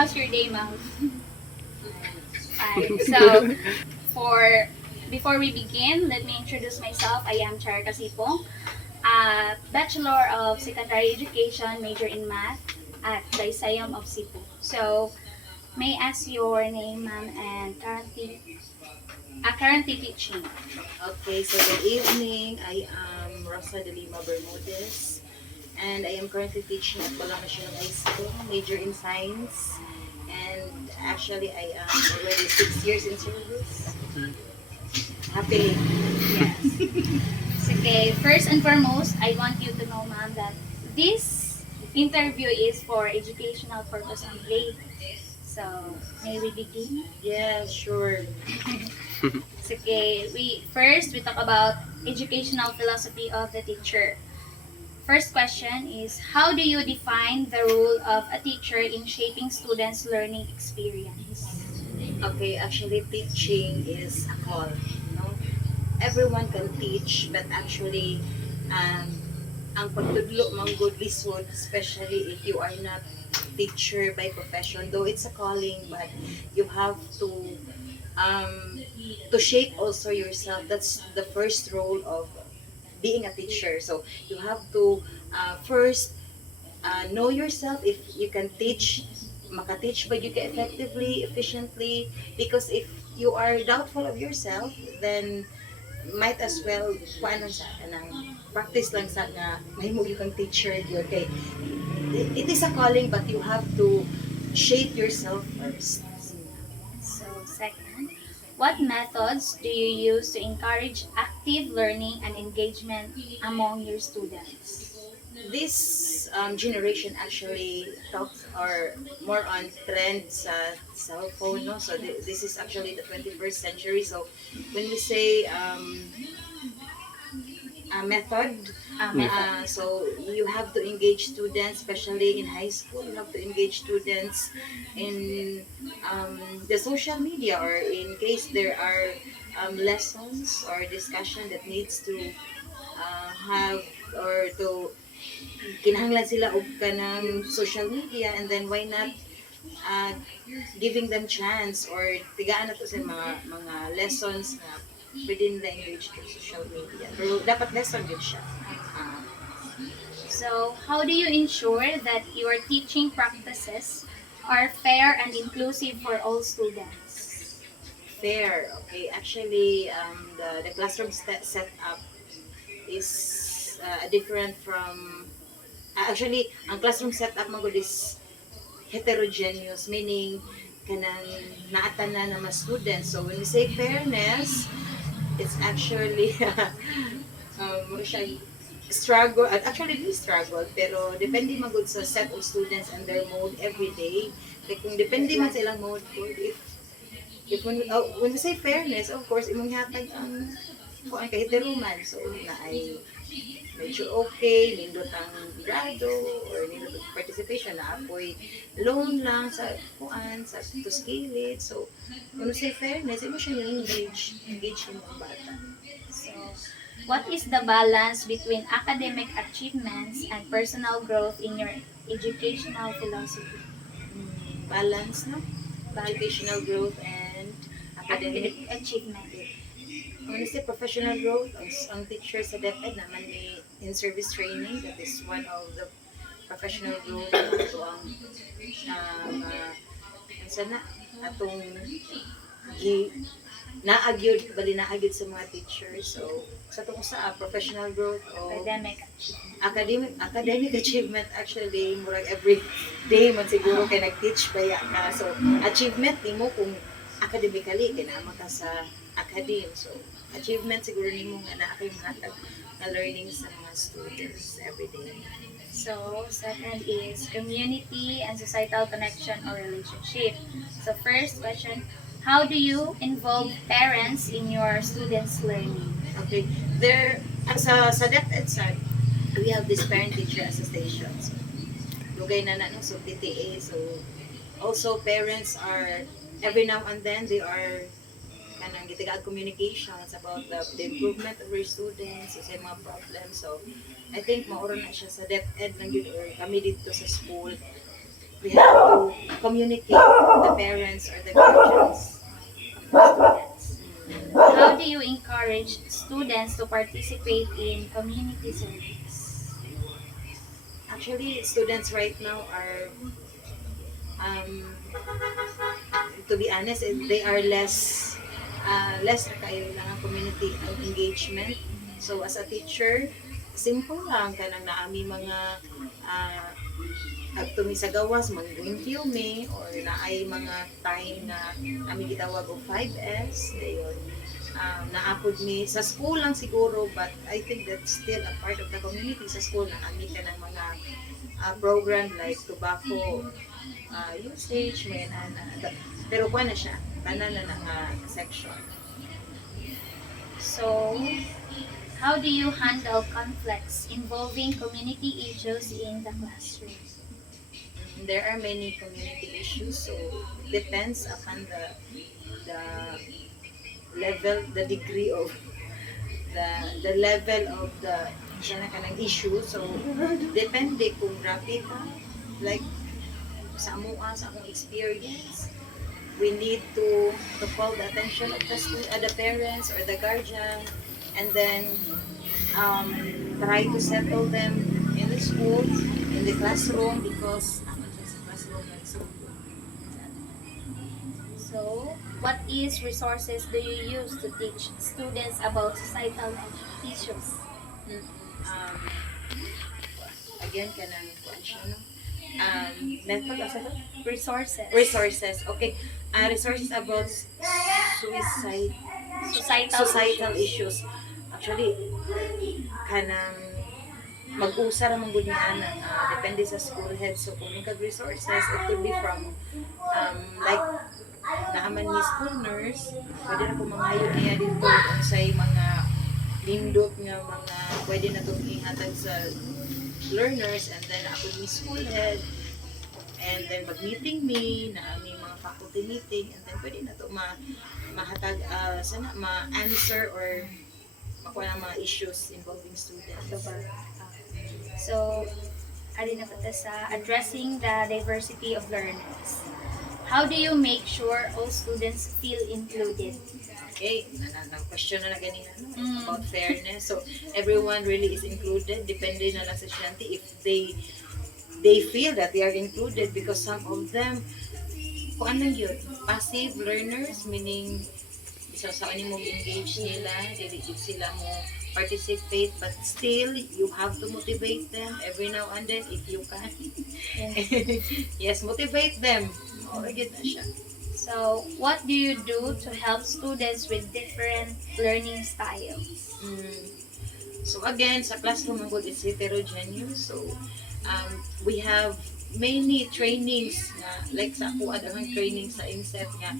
How's your day, ma'am? Fine. So, for before we begin, let me introduce myself. I am Char Casipong, a Bachelor of Secondary Education, major in Math at the Isayam of Cebu. So, may I ask your name, ma'am, and currently teaching? Okay, so good evening. I am Rosa de Lima Bermudez, and I am currently teaching at Balang National High School, major in science. And actually, I am already 6 years in service. Happily. Yes. Okay, first and foremost, I want you to know, ma'am, that this interview is for educational purpose only. So, may we begin? Yeah, sure. Okay, we talk about educational philosophy of the teacher. First question is, how do you define the role of a teacher in shaping students' learning experience? Okay, actually, teaching is a call. No, everyone can teach, but actually, um, ang pagtudlo mang good lisod, especially if you are not teacher by profession, though it's a calling, but you have um, to shape also yourself. That's the first role of being a teacher. So you have to first know yourself if you can teach, maka-teach ba you can effectively, efficiently, because if you are doubtful of yourself, then might as well kuan lang sa kanang practice lang sa nga mahimo gyud kang teacher gyud kay it is a calling, but you have to shape yourself first. So, second, what methods do you use to encourage active learning and engagement among your students? This generation actually talks or more on trends sa cell phone, no? So this is actually the 21st century. So when we say a method. Method. So you have to engage students, especially in high school. You have to engage students in the social media, or in case there are lessons or discussion that needs to have or to kinahanglan sila og kanang social media, and then why not uh, giving them chance or tigaan na to sa mga lessons na pwede nila engage through social media. Pero dapat lesson din siya. Ah, So, how do you ensure that your teaching practices are fair and inclusive for all students? fair. Okay, actually, the classroom setup is different from actually ang classroom setup mo is heterogeneous, meaning kanang naatanan na mga students. So when we say fairness, it's actually siya struggle, at actually this struggle, pero depende magud sa set of students and their mode every day. Like kung depende man sa ilang mode ko, if when we say fairness, of course imong hatag ang kung ang kahitero man, so na ay medyo okay, nindot ang grado, or nindot ang participation, na ako'y loan lang sa kuan, sa to scale it. So, when we say fairness, imo siya engage yung mga bata. So, what is the balance between academic achievements and personal growth in your educational philosophy? Balance, no? Educational growth and academic. Academic achievement. Honestly, professional growth, ang teacher sa DepEd naman may in-service training. That is one of the professional growth na ito ang sana atong naagyod, bali naagyod sa mga teachers. So, sa itong sa professional growth o Academic achievement. academic achievement, actually murag every day man siguro kay nag-teach baya ka. So, achievement nimo kung academically kay naman ka sa academe. So, achievement siguro nimo nga naa kay mahatag na learning sa mga students every day. So, second is community and societal connection or relationship. So, first question, how do you involve parents in your students' learning? Okay. There, sa DepEd side, we have this parent-teacher association. So, lugay na no, so PTA. So, also parents are, every now and then, they are kanang gitigaan communications about the improvement of our students, sa mga problems. So, I think mauro na siya sa DepEd lang yun, or kami dito sa school. we have to communicate with the parents or the guardians of the students. How do you encourage students to participate in community service? Actually, students right now are, um, to be honest, they are less na kayo lang ang community engagement. So as a teacher, simple lang kanang naami mga uh, adto mi sa gawas mag-review me or naay mga time na kami gitawag og 5S dayon. Naapod mi sa school lang siguro, but I think that's still a part of the community. Sa school naami ka ng mga program like tobacco usage men pero kuha na siya tanan na section. So, how do you handle conflicts involving community issues in the classroom? There are many community issues, so it depends upon the level, the degree of the level of the siya na kanang issue. So depende kung rapid like sa amuha sa akong experience, we need to call the attention of the parents or the guardian, and then try to settle them in the school, in the classroom, because So, what is resources do you use to teach students about societal issues? Again kanang kuan siya no, method asa to? Resources, okay. Resources about societal issues. Actually, kanang mag-usa ra man gud ni ana, depende sa school head. So kung yung resources, it could be from like naaman ni school nurse, pwede na po mangayo niya dito kung say mga lindot nga mga pwede na itong ihatag sa learners, and then ako ni school head, and then mag-meeting me na aming mga faculty meeting, and then pwede na ito mahatag sana ma-answer or makuha ng mga issues involving students. So, alin na po sa addressing the diversity of learners. How do you make sure all students feel included? Okay, question na ganina no? About fairness. So everyone really is included, depende na lang sa estudyante if they feel that they are included, because some of them kung anong yun, passive learners, meaning isa sa mo engage nila, dili sila mo participate, but still you have to motivate them every now and then if you can. Yes, motivate them. Already na siya. So, what do you do to help students with different learning styles? So again, sa classroom ang good is heterogeneous. So we have many trainings na like sa ako adang training sa INSET nga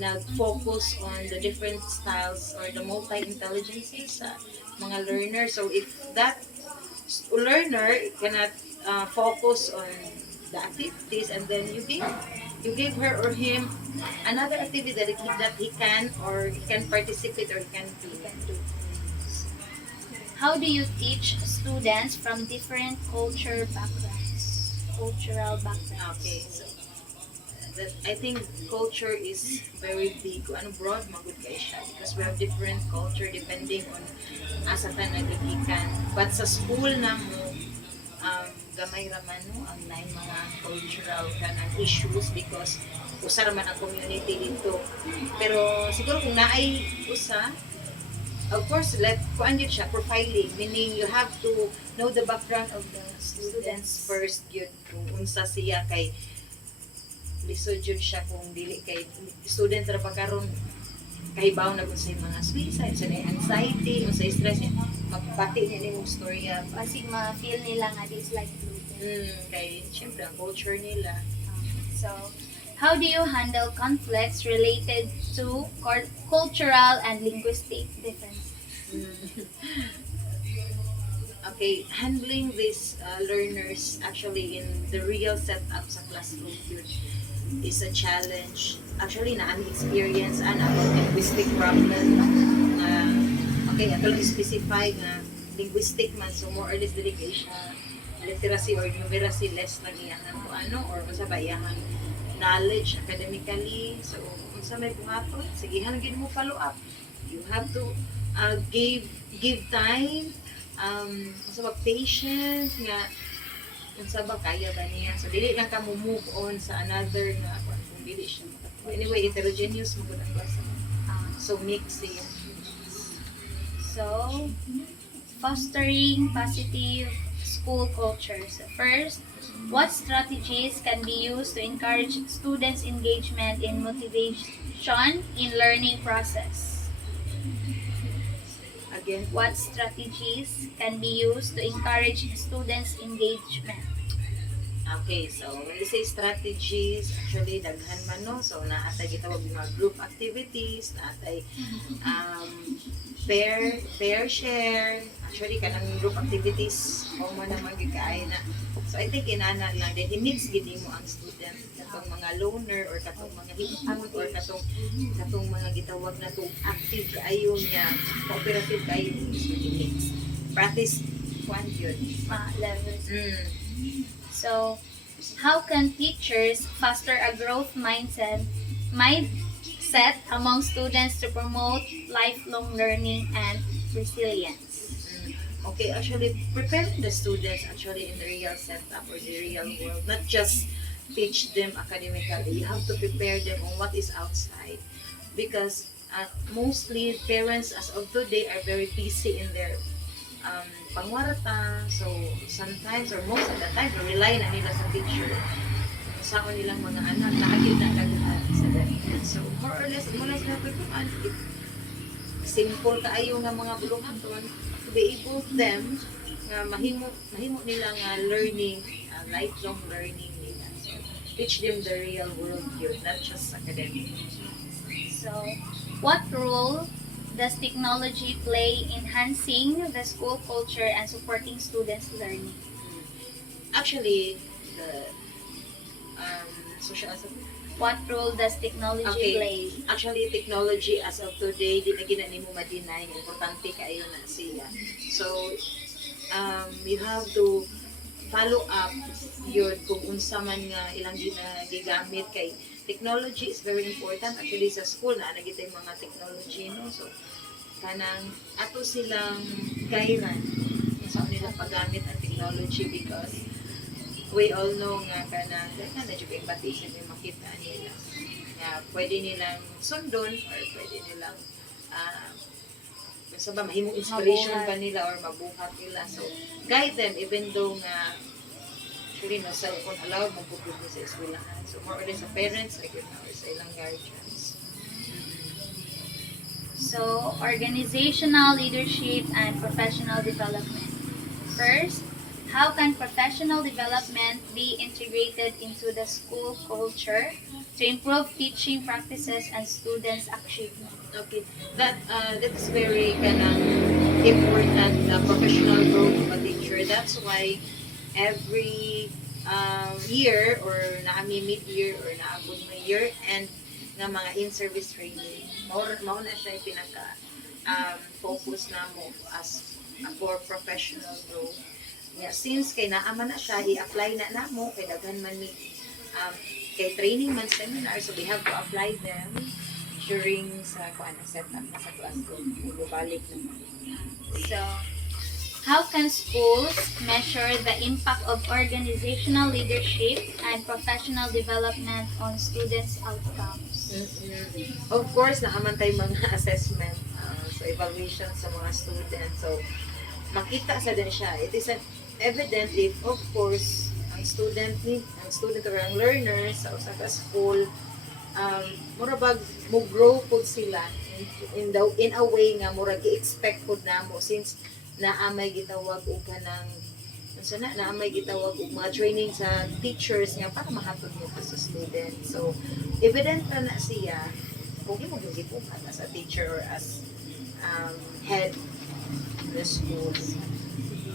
nag-focus on the different styles or the multi-intelligences sa mga learners. So if that learner cannot focus on the activities, and then you give her or him another activity that he can or he can participate or he can do. How do you teach students from different cultural backgrounds? Okay, so I think culture is very big. Ano broad magud kay siya because we have different culture depending on asa ka nagigikan. But sa school na mo gamay raman no ang nine mga cultural kanang issues because usa raman ang community dito. Pero siguro kung naay usa, of course kuan gyud siya profiling, meaning you have to know the background of the students first gyud kung unsa siya kay lisod yun siya kung dili kay student ra pa karon kahibaw na kung sa mga suicide, sa anxiety, o sa stress, magpati niya nimong storya. Kasi ma-feel nila nga dislike included. Kay syempre ang culture nila. So, how do you handle conflicts related to cultural and linguistic differences? Okay, handling these learners actually in the real setup sa classroom is a challenge. Actually, na-ang experience about linguistic problem. Okay, ato lang specify nga linguistic man, so more or less dili kay siya literacy or numeracy less lang iyahan ko ano or unsa ba iyahang knowledge academically. So unsa may buhaton, sige gid mo follow up. You have to give time, unsa ba patience nga unsa ba kaya ba niya. So dili lang ka mo move on sa another nga kung dili siya makatuwa. Anyway, heterogeneous mo gud ang klase. So mix siya. So, fostering positive school culture. So first, what strategies can be used to encourage students' engagement in motivation in learning process? Again, What strategies can be used to encourage students' engagement? okay, so when you say strategies, actually daghan man no. So naatay gitawag mga group activities, naatay pair share. Actually kanang group activities mo man na magikaay na. So I think inana lang din i-mix gid mo ang student katong mga loner or katong mga hipon or katong mga gitawag na to active ayo niya, cooperative kayo so i-mix. Practice one yun. Levels. Mm. So, how can teachers foster a growth mindset among students to promote lifelong learning and resilience? Okay, actually preparing the students actually in the real setup or the real world, not just teach them academically. You have to prepare them on what is outside because mostly parents as of today are very busy in their pangwarata. So sometimes or most of the time rely na nila sa teacher. Sa nilang mga anak nakagid na daghan sa daghan. So more or less mula sa pagkuan simple kaayo nga mga bulungaton to be able them nga mahimo nila nga learning, lifelong learning nila. So teach them the real world yun, not just academic. So, what role does technology play in enhancing the school culture and supporting students' learning? Actually, the social What role does technology Okay. play? actually technology as of today di na gina nimo ma-deny importante kaayo na siya. So you have to follow up yun kung unsa man nga ilang gigamit kay technology is very important actually sa school na nagitay mga technology no. So kanang ato silang gayran kung saan nila paggamit ang technology because we all know nga kanang na jud kay batis may makita nila nga pwede nilang sundon or pwede nilang sa ba mahimong inspiration Mabuhat. ba nila or mabuhat nila. So guide them even though nga actually no cellphone allowed mo pud sa eskwelahan. So more or less sa parents like yun or sa ilang guardians. So, organizational leadership and professional development. First, how can professional development be integrated into the school culture to improve teaching practices and students' achievement? Okay, that's very important professional growth of a teacher. That's why every year or naami mid-year or naabot na year and nga mga in-service training, mao na siya yung pinaka focus na mo as for professional growth. Yeah, since kay naaman na siya, i-apply na namo kay daghan man ni kay training man seminar, so we have to apply them during sa setup na sa classroom. Ibabalik naman. So, how can schools measure the impact of organizational leadership and professional development on students' outcomes? Of course, naaman tayo mga assessment, so evaluation sa mga students. So, makita sa din siya. It is evident if, of course, ang student or ang learner sa school, murabag mo grow pud sila in a way nga murag i-expect pud namo since naamay gitawag og kanang naamay gitawag og mga training sa teachers nga para mahatod mo sa student. So evident na siya kung imo gibuhat as a teacher or as head of the school.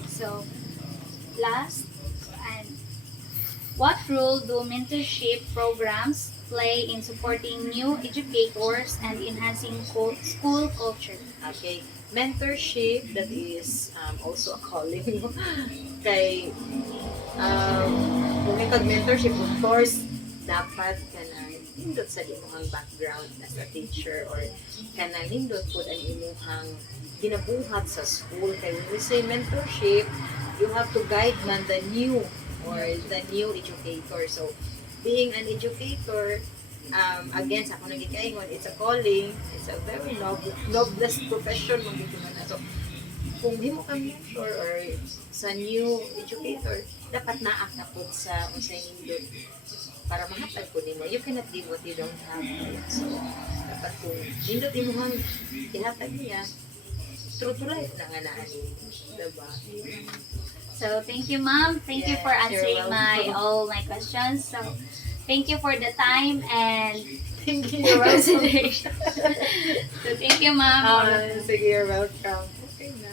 So, last, and what role do mentorship programs play in supporting new educators and enhancing school culture? Okay. mentorship, that is also a calling. Kay kung may mentorship, of course, dapat ka na nindot sa imong background as a teacher, or ka na nindot po ang imong ginabuhat sa school. Kay when we say mentorship, you have to guide man the new educator. So being an educator, again, sa akong nagikaingon, it's a calling, it's a very noblest profession mo dito man. So kung himo ka mentor or sa new educator, dapat naak na po sa unsay nindot para mahatag ko nimo. You cannot give what you don't have. So dapat kung nindot imong ihatag niya, true to life na nga naa ni, diba? So thank you, ma'am. Thank you for Yes, you're answering welcome. all my questions. So thank you for the time and Thank you, you're welcome. consideration. So thank you, ma'am. Sige, you're welcome. Okay na.